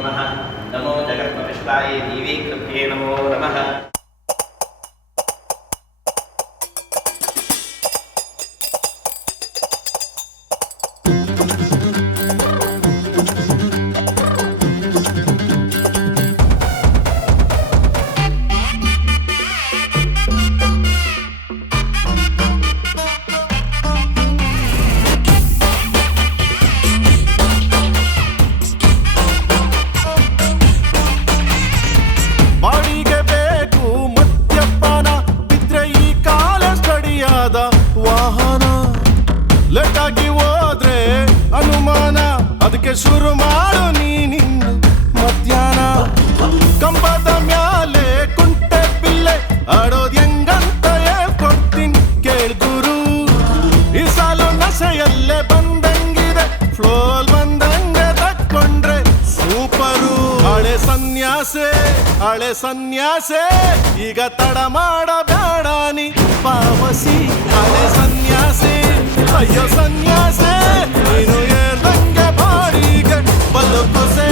नमः नमो जगत्प्रविष्टाय देवी कृत्ये नमो नमः ಅದಕ್ಕೆ ಶುರು ಮಾಡು ನೀನಿನ್ನು ಮಧ್ಯಾಹ್ನ ಕಂಬದ ಮ್ಯಾಲೆ ಕುಂಟೆ ಬಿಲ್ಲೆ ಆಡೋದ್ ಹೆಂಗಂತ ಹೇಳ್ಕೊಡ್ತೀನಿ ಕೇಳ್ಗುರು ಈ ಸಾಲು ನಶೆಯಲ್ಲೇ ಬಂದಂಗಿದೆ ಫ್ಲೋಲ್ ಬಂದಂಗೆ ತಕ್ಕೊಂಡ್ರೆ ಸೂಪರು ಹಳೆ ಸನ್ಯಾಸೆ ಈಗ ತಡ ಮಾಡಬೇಡ ನೀ ಪಾವಸಿ ಹಳೆ ಸನ್ಯಾಸಿ ಅಯ್ಯೋ ಸನ್ಯಾಸೆ ನೀನು ಹೇಳ್ದಂಗೆ ಬಾಡಿಗೆ ಬದುಕುಸೆ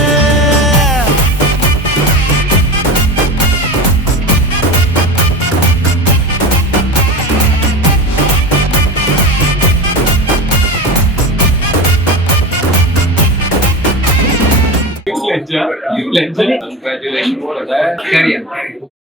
Congratulations for the career.